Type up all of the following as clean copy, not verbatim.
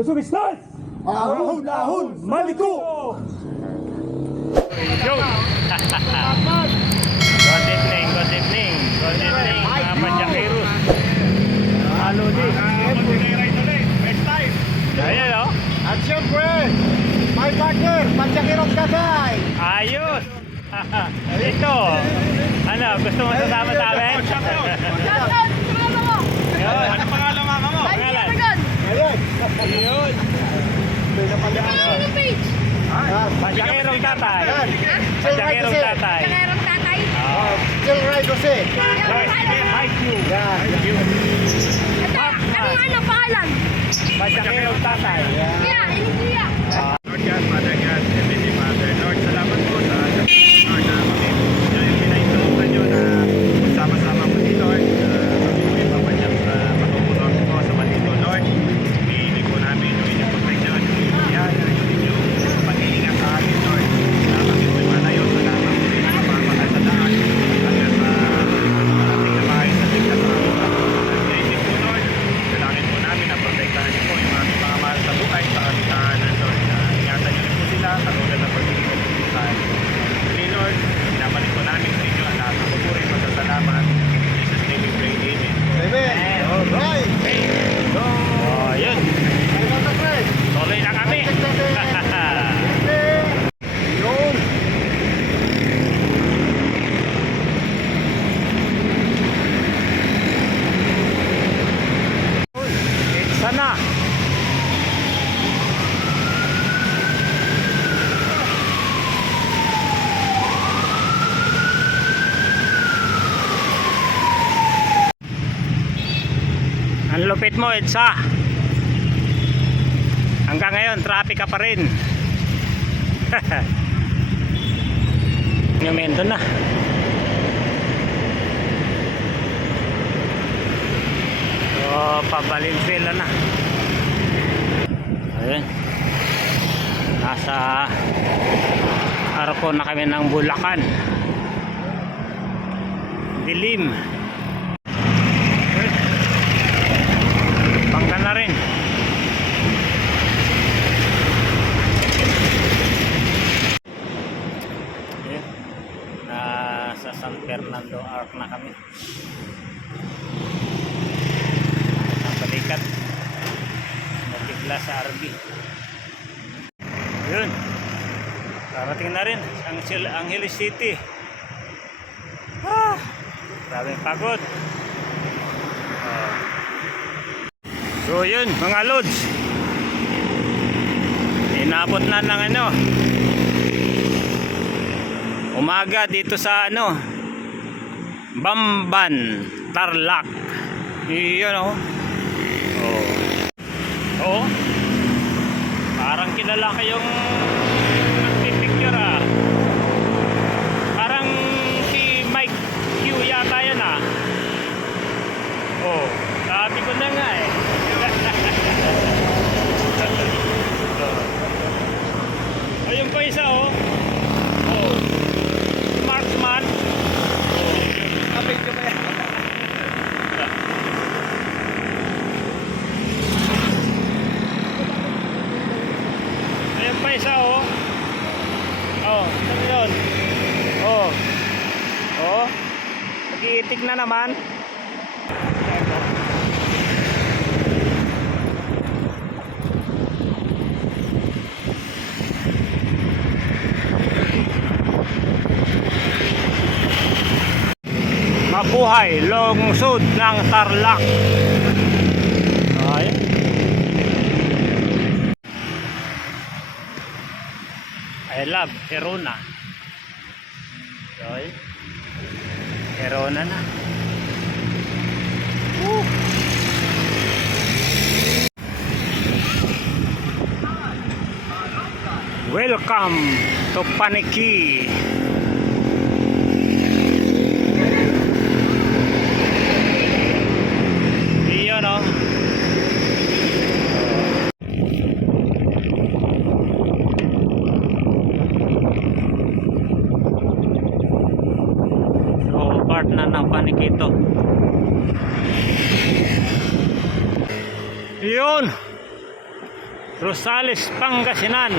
Sumistas! Ahon, ahon, maliko! Yo! Good evening, good evening, good evening mga Panjakiros. Halo din. First time. Ayan o. At syempre, my partner, Panjakiros Kasay. Ayos. Ito. Ano, gusto mo sasama sa amin? Yun. Ano pangalan mga mo? Pangalan? Ayun. Yun. Panjakirong tatay. Panjakirong tatay. Still right kasi. Mike you. Panjakirong tatay. Lord God, Father God, Heavenly Father, Lord, salamat po sa Lord na kami pinaitulungan nyo na magsama-sama po ni Lord. Kami po yung papanyang matutulong po sa matito, Lord. Hihiling po namin yung inyong protection, yung inyong biyaya, yung inyong pag-iingat sa amin, Lord. Na kami po yung malayo sa lamang po yung nakapamahal sa daan hanggang sa ating nabahay sa tingkat sa aming hihiling po, Lord. Dalangin po namin na protektahan niyo po yung aming mga mahal sa buhay, sa aming tahanan, Lord. Ingatan niyo rin po sila katulad ng pagiging kapitan. Okay, Lord, pinabalik po namin sa inyo ang lahat ng pupuri, pasasalamat. In Jesus' name we pray, Amen. Amen. Alright. Oh, yun. Tuloy na kami. Yun. Sana. Ang lupit mo, Edsa. Hanggang ngayon, traffic ka pa rin. Monumento na. So, pa-Valenzuela na. Ayun. Nasa arko na kami ng Bulacan. Dilim. Pangga na rin. Ayun. Nasa San Fernando Arc na kami. Ang balikat. Natigla sa RB. Ayun. Darating na rin ang Angeles City. Maraming pagod. So yun mga lods, inabot na ng umaga dito sa Bamban, Tarlac. Yun oh. Parang kilala kayong nagpipicture parang si Mike Q yata yan sabi ko na nga ayun pa isa Marksman. Kapit ko ba yan? Ayun pa isa ano yun? Nag-iitik na naman. Mabuhay lungsod ng Tarlac. Ayun. I love Herona. Ayun. Herona na. Welcome to Paniki. part na ng Panikito. Yun, Rosales, Pangasinan.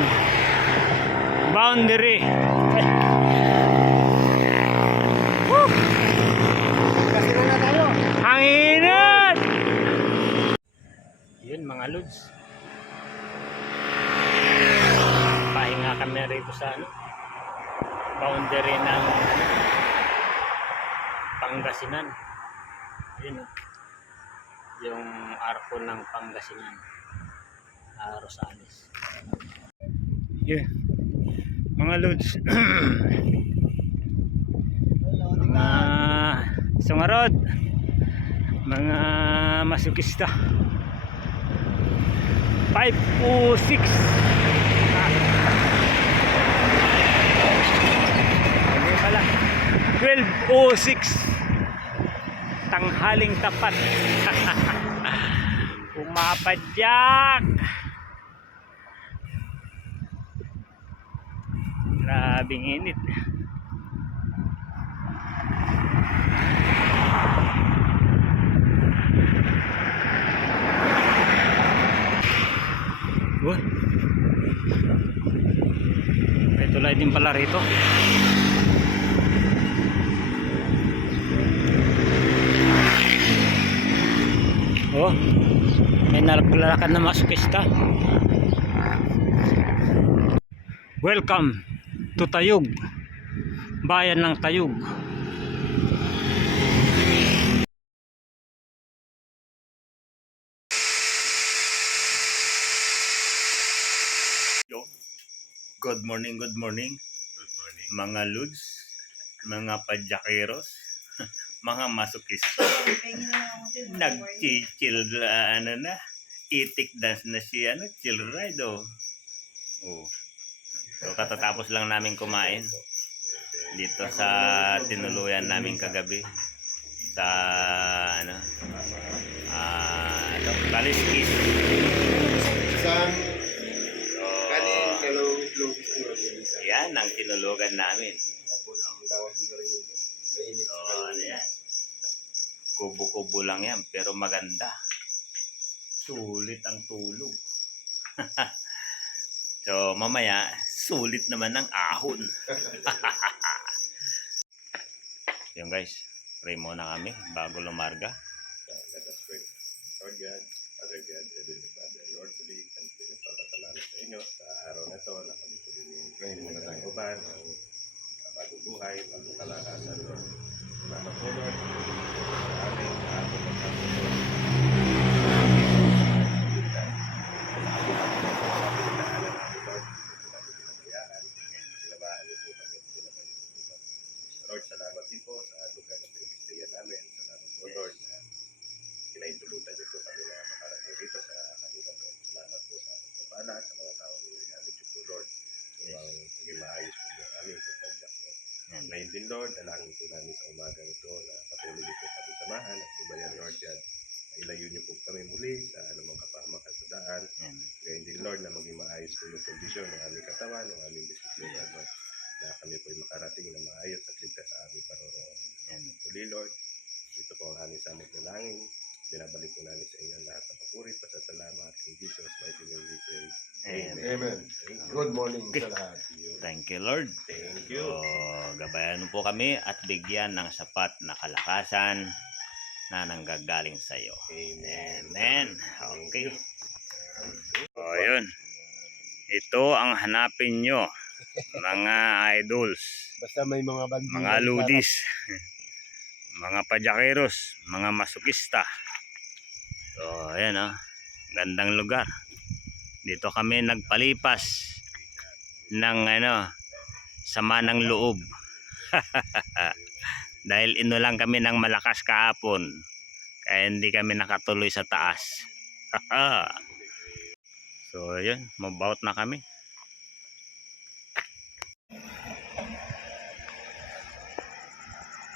Boundary. Kasi na tayo. Hanginan! Yun mga lods. Pahinga kami rito sa boundary ng Pangasinan. Yun, yung arko ng Pangasinan. Rosales. Yeah. Mga lods. Mga sungarod. Mga masukista. 506. Hindi pala. 1206. Tanghaling tapat. Pumapadyak. Grabing init. Uy. May tulay din pala rito. Oh, may nalakad na masukista. Welcome to Tayug, bayan ng Tayug. Good morning, good morning. Good morning. Mga lods, mga padyakeros, mga masukista. Nag-chill na, itik dance na si chill ride oh. Oh. So katatapos lang namin kumain dito sa tinuluyan namin kagabi sa Kaliskis. Isang kanin, kalawang itlog, isang Yan ang tinulugan namin. tapos dawas mo rin yung mainit. So ano yan, kubo-kubo lang yan pero maganda. Sulit ang tulog. So mamaya sulit naman ang ahon. Yung guys, pray muna kami bago lumarga. Let us pray. Lord God, Father God, Heavenly Father, Lord, muli kami pinagpapasalamat sa inyo sa araw na ito na kami po rin muna tayong uban ng bagong buhay, bagong kalakasan, Lord. Salamat po, Lord, sa aming atong pagkakasyon. Lord, salamat din po sa lugar na pinag-istayan namin. Salamat po, Lord, na kinaintulutan niyo po kami na makarating rito sa kanila, Lord. Salamat po sa pagpapala at sa mga tao na ginamit niyo po, Lord. So, ang maging maayos po yung aming pagpadyak, Lord. Ngayon din, Lord, dalangin po namin sa umagang ito na patuloy niyo po kami samahan at ibayan, Lord God. Ilayo niyo po kami muli sa anumang kapahamakan sa daan. Ngayon din, Lord, na maging maayos po yung kondisyon ng aming katawan, ng aming bisikleta, Lord, na kami po makarating na maayos at ligtas sa aming paroroonan. Muli, Lord, ito po ang aming samot na langin. Binabalik po namin sa inyo lahat ng papuri, pasasalamat. In Jesus' mighty name we pray. Amen. Amen. Thank you. Good morning sa lahat. Thank you, Lord. Thank So, you. gabayan mo po kami at bigyan ng sapat na kalakasan na nanggagaling sa iyo. Amen. Amen. Okay. So, yun. Ito ang hanapin nyo, mga idols, Basta may mga bandila. mga ludis, mga padyakeros, mga masukista. So, ayan gandang lugar. Dito kami nagpalipas ng sama ng loob. Dahil inulang kami ng malakas kahapon, kaya hindi kami nakatuloy sa taas. So yun, mabaut na kami.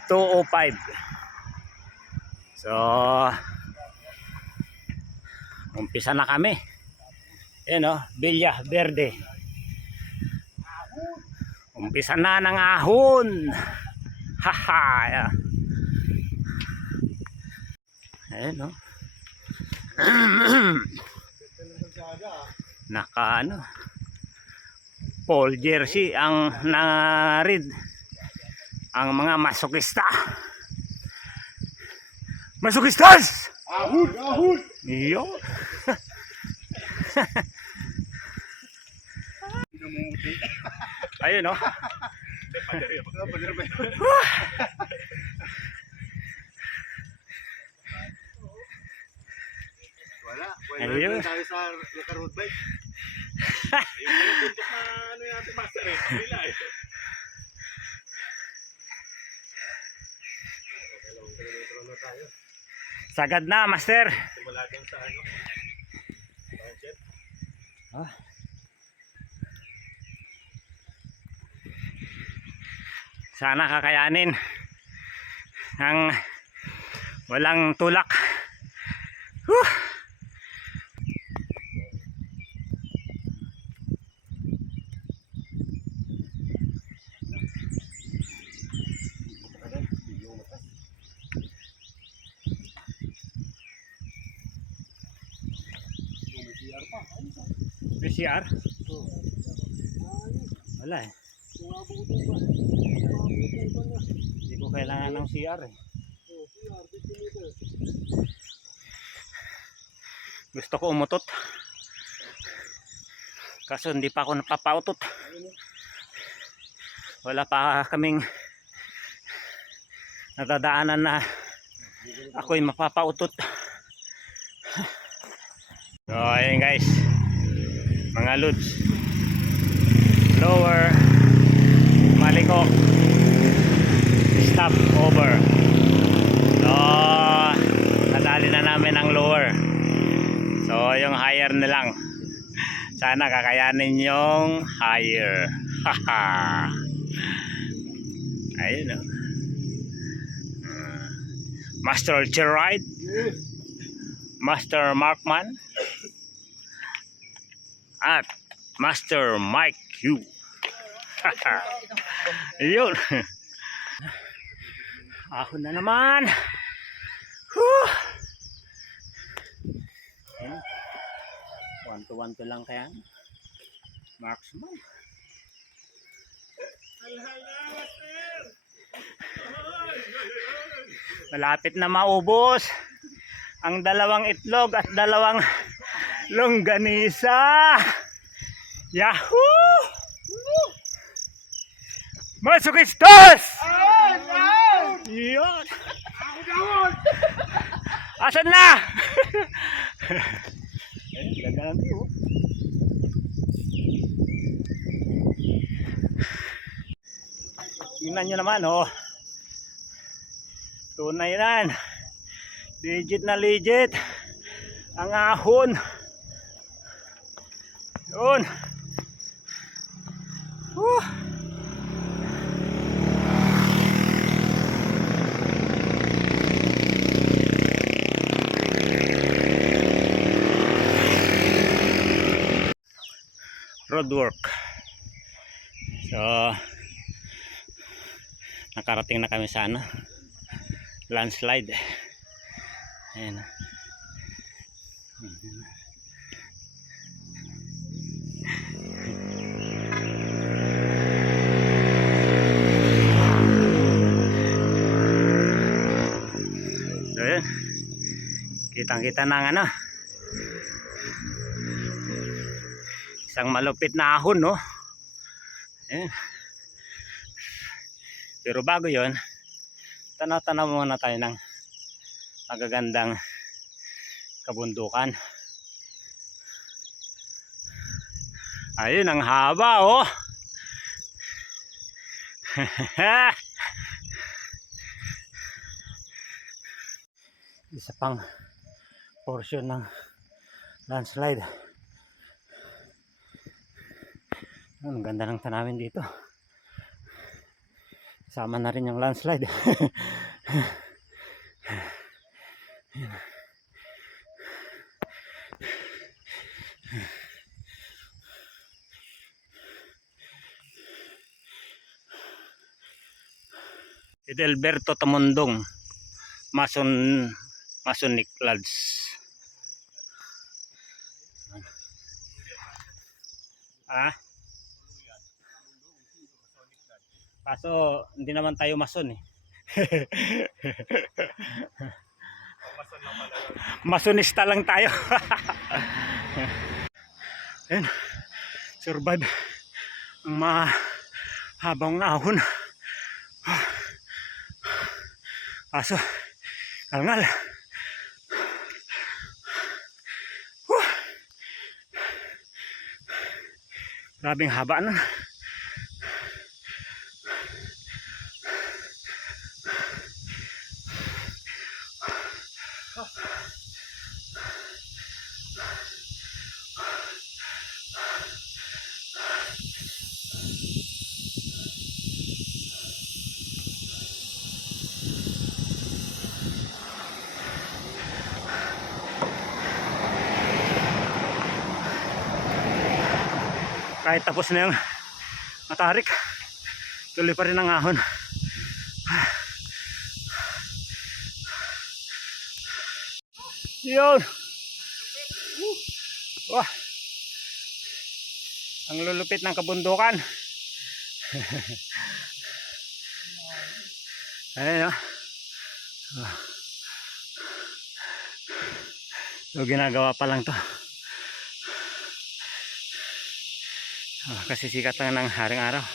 $205. So umpisa na kami. Ayan Villa Verde. Umpisa na ng ahon. Haha. Ayan naka ano, Paul jersey ang narid ang mga masokista. Masokistas! Ahon! Ahon! Iyo. Ayun oh. Wala. Ayun. Tayo sa road bike. Ayun yung puntok na ano yung ating master eh. Nila eh. Sagad na, master. Simula dun sa ano. Township. Sana kakayanin ang walang tulak. Whew. PCR? Wala eh. Hindi ko kailangan ng CR eh. Gusto ko umutot. Kaso hindi pa ako napapautot. Wala pa kaming nadadaanan na ako'y mapapautot. So ayun guys, mga lods, lower Maliko stop over. So nadali na namin ang lower. So yung higher na lang. Sana kakayanin yung higher. Haha. Ayun o. Master Gerard, Master Markman, at Master Mike Q. Yun. Ahon na naman. Whew. 1 to 1 lang kaya. Marksman. Malapit na maubos ang 2 itlog at 2 longganisa. Yahoo! Masokistas! Yun! Asan na? Gagawin ko. Tingnan nyo naman oh. Tunay yan. Legit na legit. Ang ahon. Yun. Road work. So nakarating na kami sa ano, landslide. Ayan. Ayan. Kitang-kita na ano. Isang malupit na ahon, no? Ayan. Pero bago yon, tanaw-tanaw muna tayo ng magagandang kabundukan. Ayun, ang haba, oh! Isa pang portion ng landslide. Ang ganda ng tanawin dito. Sama na rin yung landslide. Edelberto Tamundong, Masonic Lodge. Ah? Kaso hindi naman tayo mason eh. Masonista lang tayo. Ayun, survive ang mahabang ahon. Kaso kalngal. Grabing haba nun. Kahit tapos na yung matarik, tuloy pa rin ang ahon. Yun! Wah! Ang lulupit ng kabundukan. Ayun, no? So, ginagawa pa lang to. Kasi sikat lang ng haring araw.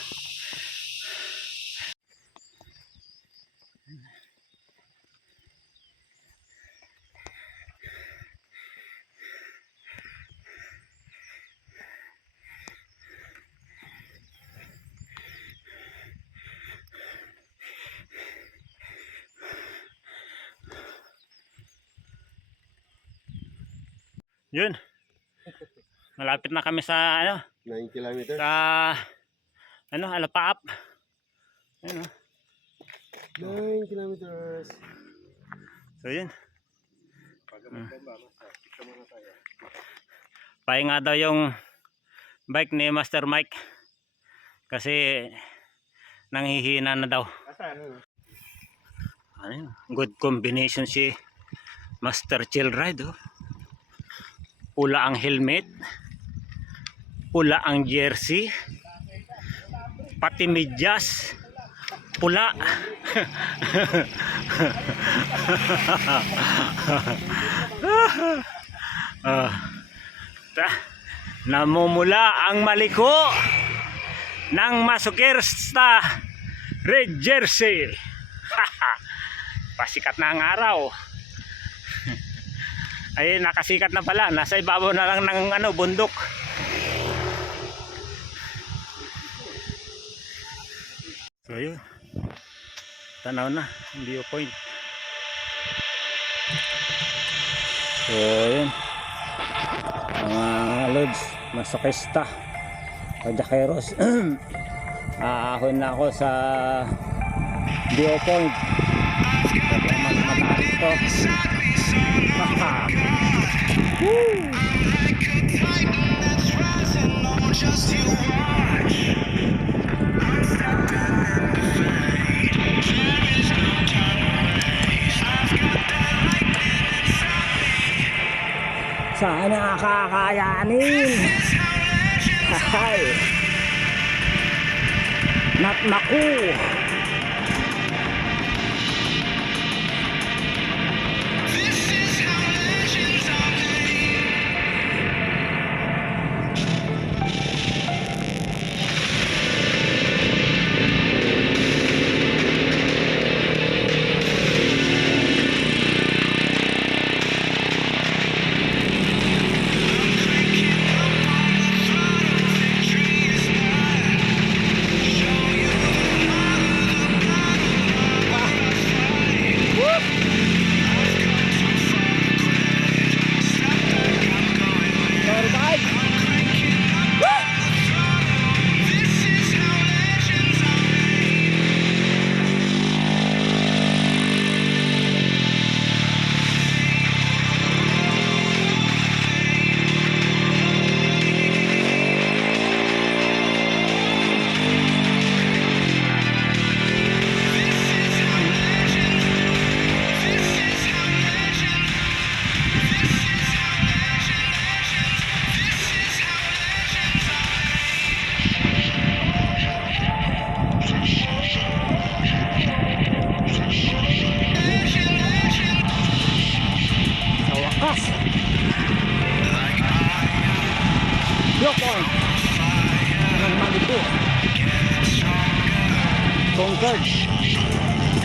Yun. Malapit na kami sa 9 kilometers. sa Alapaap. Ayun, 9 kilometers. So yun. Pahinga daw yung bike ni Master Mike kasi nanghihina na daw. Ayun, good combination si Master Chill Ride. Pula ang helmet, pula ang jersey, pati medyas pula. Namumula ang maliko ng Masokista red jersey. Pasikat na ang araw. Ay, nakasikat na pala, nasa ibabaw na lang ng bundok. So yun, tanaw na ang viewpoint. So yun, mga lods, Masokista Pajakeros. Ahon na ako sa viewpoint. Mas matarik to. Sana kakayanin. Hay. Not maku.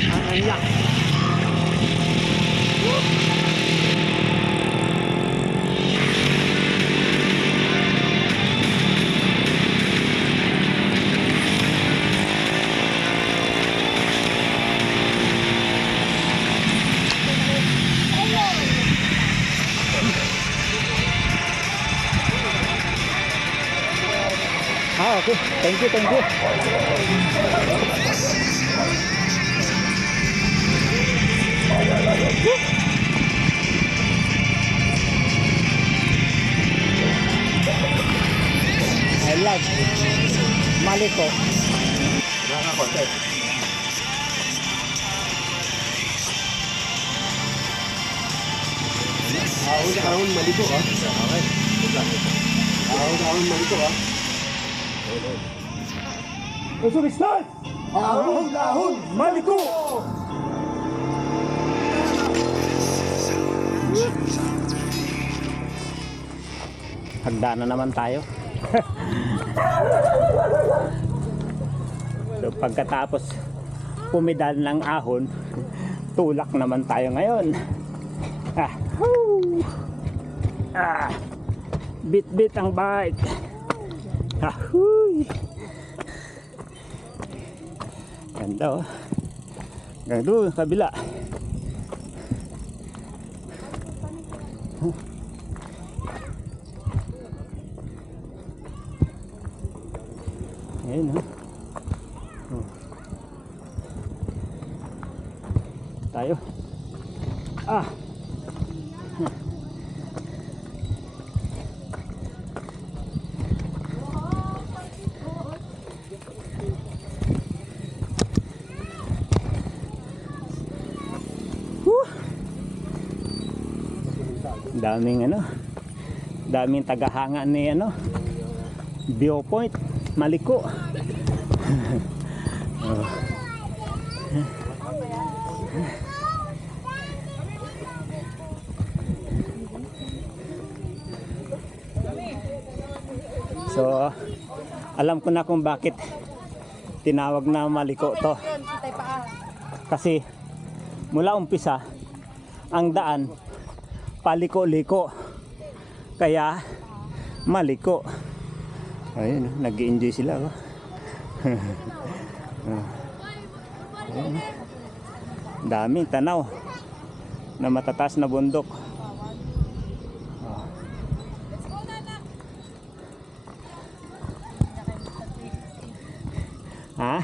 Ang anyak. Ah, okay. Thank you, thank you. I love Maliko. Ahon-ahon Maliko ha. Ahon-ahon Maliko ha. Uzbekistan! Ahon-ahon Maliko! Handa na naman tayo. So, pagkatapos pumidal ng ahon, tulak naman tayo ngayon. Bit-bit ang bike. Ganda oh. Hanggang doon, kabila. Ayun oh. Tayo. Daming daming tagahanga ni Viewpoint Maliko. So alam ko na kung bakit tinawag na Maliko to, kasi mula umpisa ang daan paliko-liko, kaya Maliko. Ayun, nag-i-enjoy sila oh. Ayun, daming tanaw na matataas na bundok. Ha?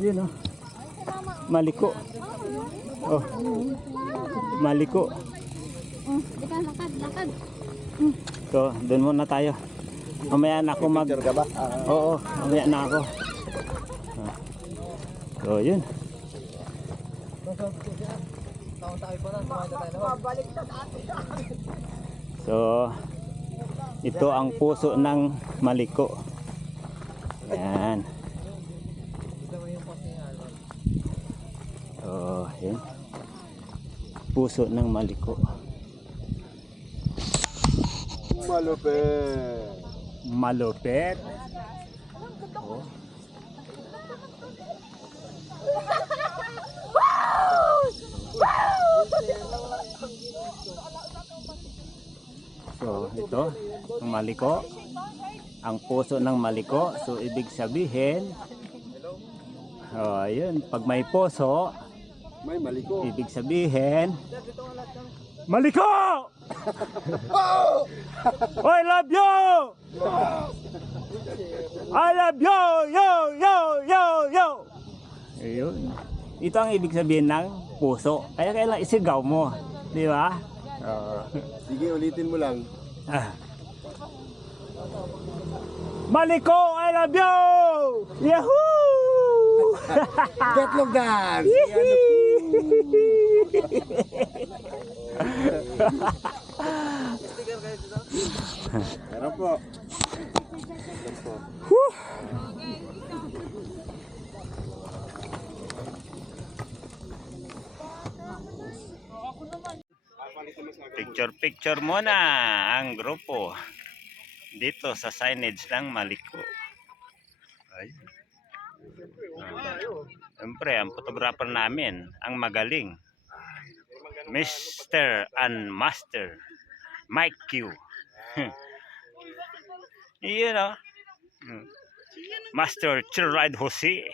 Yun oh. Maliko. Oh. Maliko. Lakad. So, doon muna tayo. Mamaya na ako Oo, mamaya na ako. So, yun. So, ito ang puso ng Maliko. Yan. So, yan. Puso ng Maliko. Malupit. Oh. So, ito ang Maliko. Ang puso ng Maliko. So, ibig sabihin, ayun, pag may puso, May Maliko. ibig sabihin, Maliko! I love you! I love you! Yo! Ayun. Ito ang ibig sabihin ng puso. Kaya kailangan isigaw mo. Di ba? Sige, ulitin mo lang. Maliko, I love you! Yahoo! Betlog dance! Meron po. Picture muna ang grupo dito sa signage ng Maliko. Ayun. Siyempre, ang photographer namin, ang magaling, Mr. and Master Mike Q. Yun o. Master Chillride Jose.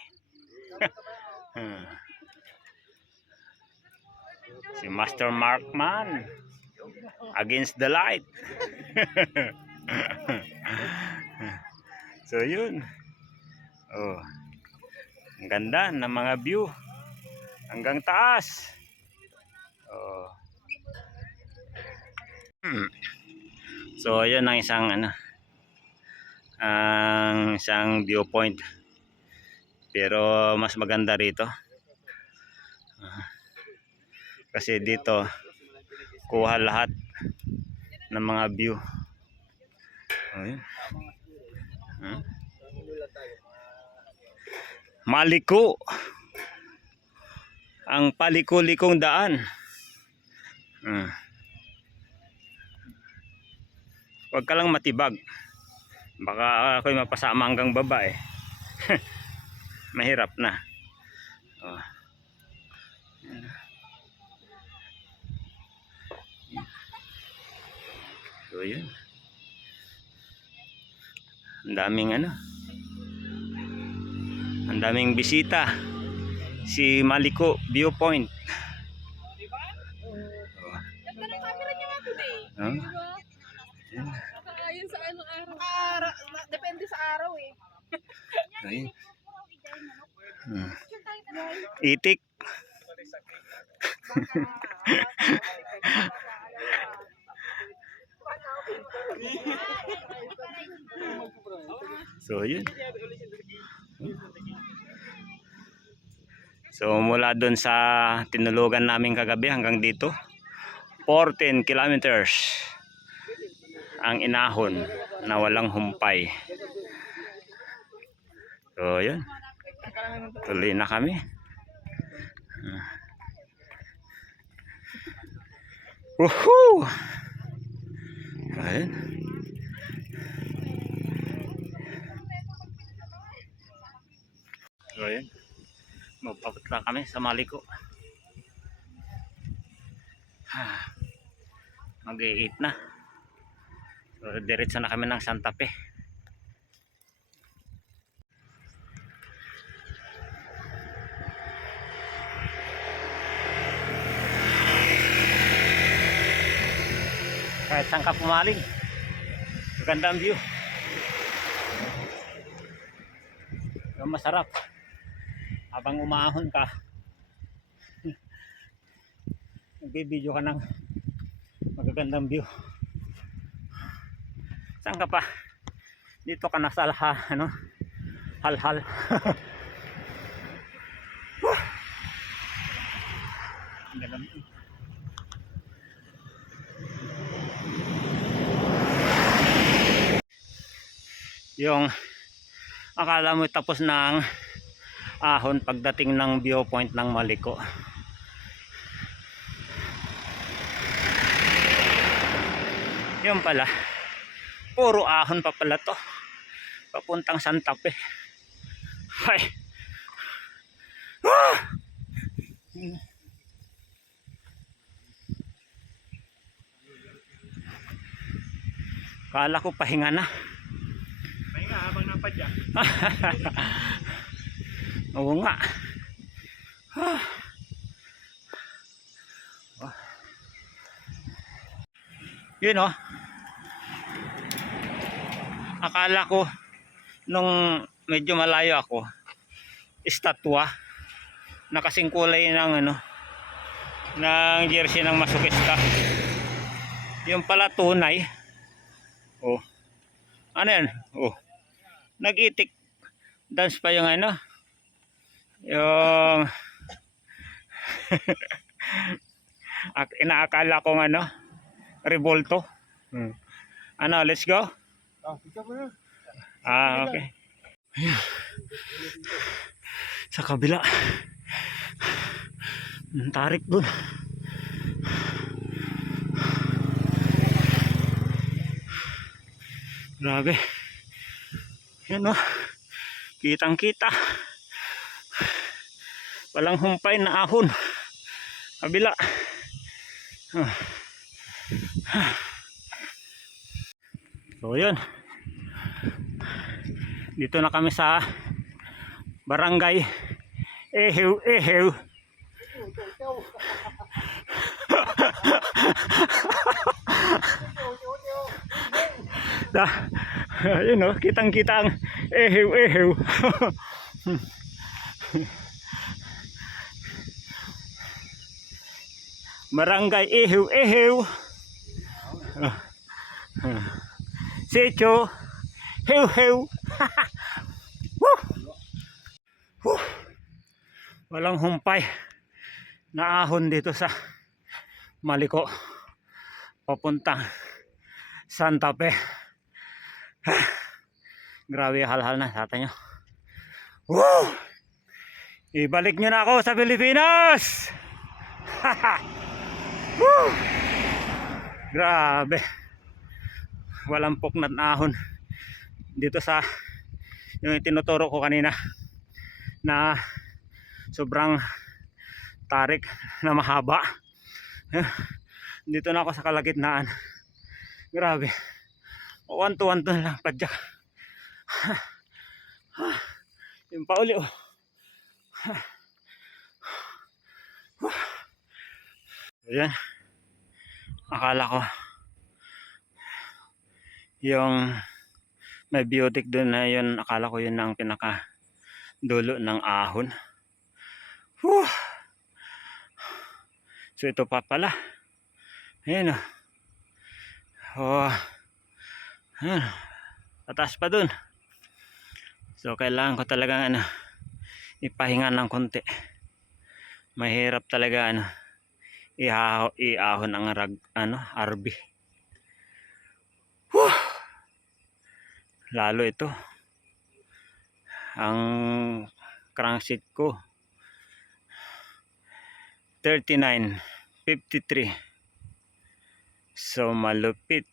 Si Master Markman against the light. So yun. Oh. Ang ganda ng mga view hanggang taas. Oh. So ayun ang isang ang isang viewpoint. Pero mas maganda rito. Kasi dito kuha lahat ng mga view. Ayun. Maliko. Ang paliko-likong daan. Huwag ka lang matibag. Baka ako'y mapasama hanggang baba eh. Mahirap na. Oh. So yun. Ang daming bisita. Si Maliko Viewpoint. Ganda ng camera niya nga today. Oh. Nakakayon sa anong araw. Depende sa araw eh. Ayun. Itik. So yun. So mula doon sa tinulugan namin kagabi hanggang dito 14 kilometers ang inahon na walang humpay. So yun. Tuloy na kami. Woohoo! Ayun. So ayun. Magpapunta kami sa Maliko. Mag-8 na. So diretso na kami ng Santa Fe. Kahit saan ka pumaling, maganda ang view. So, masarap habang umahon ka, nagbibideo ka ng magagandang view. Saan ka pa? Dito ka na sa halhal. Ang ganda. Yung akala mo tapos ng ahon pagdating ng viewpoint ng Maliko. Yun pala, puro ahon pa pala to papuntang Santa Fe. Ay. Ah! Kala ko pahinga na. Pahinga habang napadya. Oo nga. Yun oh. Akala ko nung medyo malayo ako, estatwa na kasing kulay ng ng jersey ng masokista. Yung pala tunay. Oh. Ano yan? Oh. Nag-itik dance pa yung yung inaakala kong revolto. Ano, let's go? Picture mo na. Okay. Ayan. Sa kabila. Ang tarik dun. Grabe. Yan o. Kitang kita. Walang humpay na ahon. Kabila. So yun. Dito na kami sa barangay Ehew. Ayun o, kitang-kita ang Ehew. Barangay Ehew. Sitio Hew. Woo! Walang humpay na ahon dito sa Maliko papuntang Santa Fe. Grabe halhal na sa nyo. Woo! Ibalik nyo na ako sa Pilipinas. Woo! Grabe. Walang puknat na ahon dito sa yung itinuturo ko kanina na sobrang tarik na mahaba. Dito na ako sa kalagitnaan. Grabe. 1-2 na lang padyak. Yung pauli oh. Ayan. Akala ko yung may biotic doon na yun, akala ko yun ang pinaka dulo ng ahon. Whew. So ito pa pala. Ayan o. Oh. Ayan. Pataas pa dun. So kailangan ko talagang ipahinga ng konti. Mahirap talaga iahon ang RB. Whew. Lalo ito. Ang crankshaft ko 39.53. So malupit.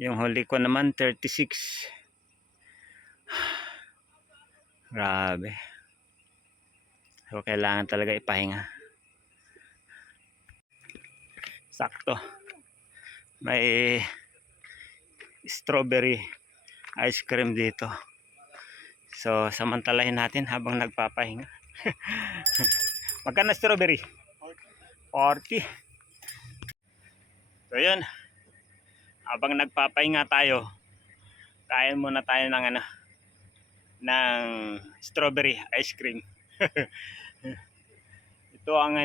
Yung huli ko naman 36. Grabe. So kailangan talaga ipahinga. Sakto. May strawberry ice cream dito. So samantalahin natin habang nagpapahinga. Magkano strawberry? 40. So yun. Habang nagpapahinga tayo, kain muna tayo ng ng strawberry ice cream. Ito ang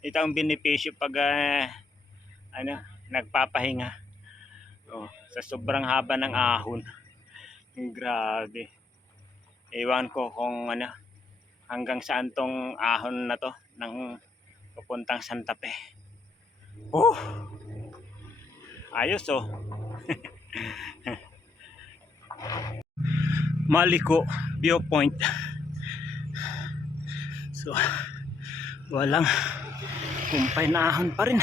ito ang benepisyo pag nagpapahinga. Oh, sa sobrang haba ng ahon. Grabe. Ewan ko kung hanggang saan tong ahon na to ng papuntang Santa Fe. Oh! Ayos oh. Maliko viewpoint. So walang kumpay na ahon pa rin.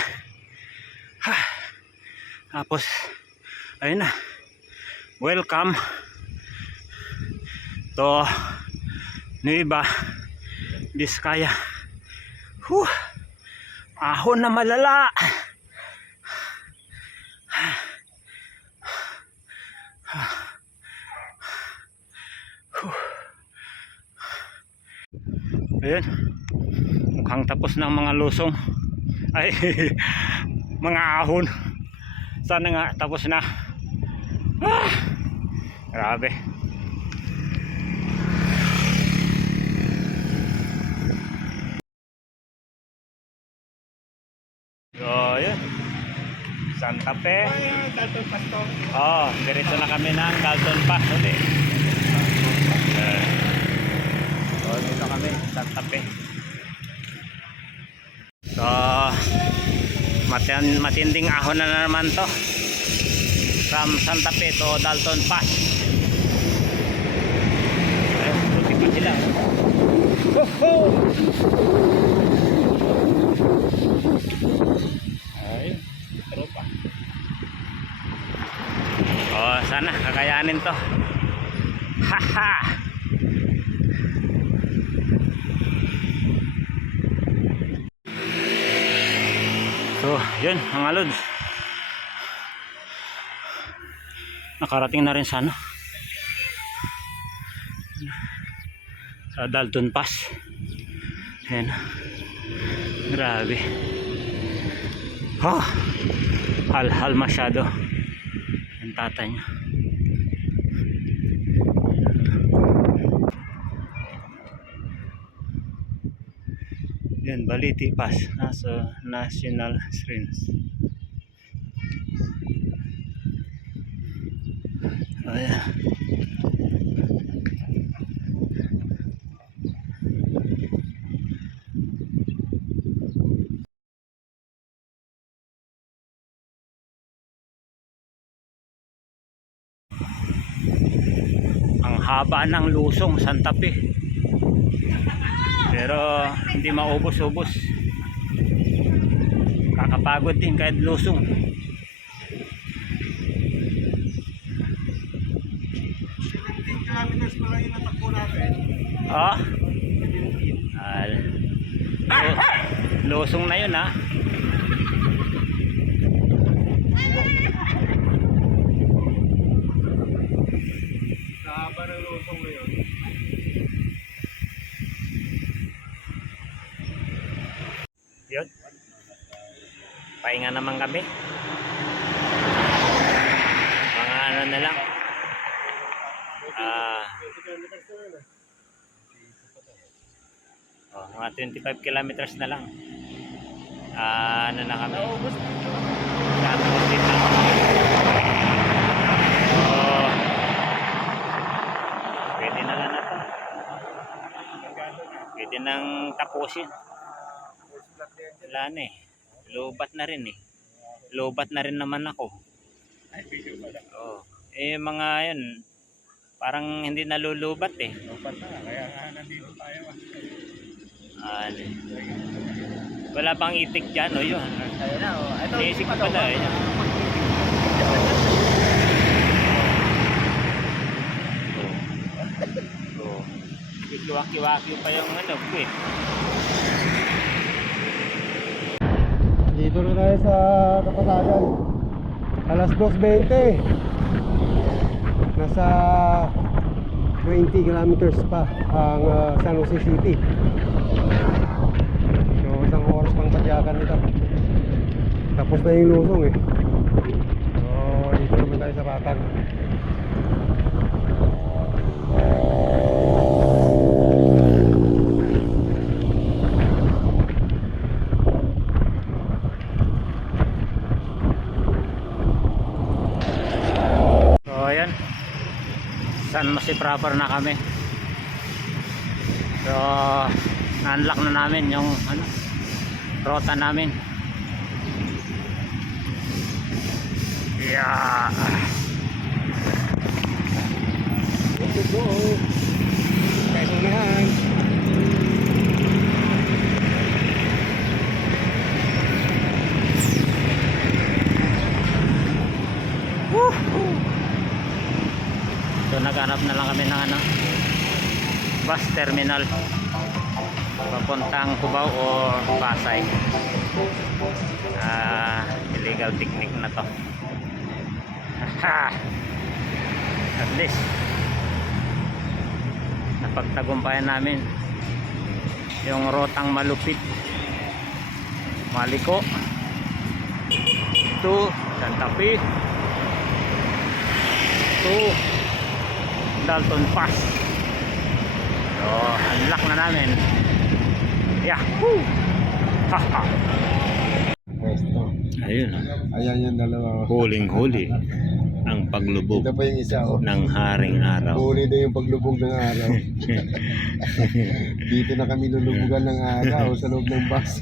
Tapos ayun na. Welcome to Nueva Vizcaya. Ahon na malala. Ayan. Mukhang tapos na ang mga lusong. Ay, mga ahon. Sana nga tapos na. Grabe. So, yun. Santa Fe. Dalton Pastor. Oh, diretso na kami ng Dalton Pass ulit. So, dito kami, Santa Fe. So, matinding ahon na naman to. from Santa Fe to Dalton Pass. Ayun, buti pa sila. Ayun, tropa. Oh, sana kakayanin to. Haha. So, yun mga lods. Nakarating na rin sana sa Dalton Pass. Ayan. Grabe. Hal masyado ang tatay niya. Yan, Baliti Pass, nasa National Shrines. Ayan. Ang haba ng lusong Santa Fe. Pero hindi maubos-ubos. Kakapagod din kahit lusong. Kilometers pa lang yung natakbo natin. Ah. Lusong na yun ha. Sa haba ng lusong ngayon. Yun. Pahinga naman kami. Mga ano na lang. Mga 25 kilometers na lang. Ano na kami? Tapos dito. Pwede na lang na to. Pwede nang tapusin. Wala na eh. Lobat na rin eh. Lobat na rin naman ako. Mga yun, parang hindi nalulubat eh. Lobat na, kaya nga nandito tayo. Wala pang itik dyan, o yun. Ayun na, ito. Naisip ko pala eh. Kiwaki-waki pa yung ano, quick. Dito na tayo sa Kapatagan. Alas 2:20. Nasa 20 kilometers pa ang San Jose City. So isang oras pang padyakan nito. Tapos na yung lusong eh. So dito naman tayo sa Batang. San Jose proper na kami. So na-unlock na namin yung ano, rota namin. Yeah. Let's go. Kaya unahan. So naghanap na lang kami ng ano, bus terminal papuntang Cubao o Pasay. Illegal picnic na to. At least napagtagumpayan namin yung rotang malupit, Maliko to Santa Fe to Dalton Pass. So unlock na namin. Yahoo! Haha. Pwesto. Ayun. Ayan yung dalawa. Huling-huli ang paglubog Ito pa yung isa oh. ng haring araw. Huli na yung paglubog ng araw. Dito na kami lulubugan ng araw sa loob ng bus.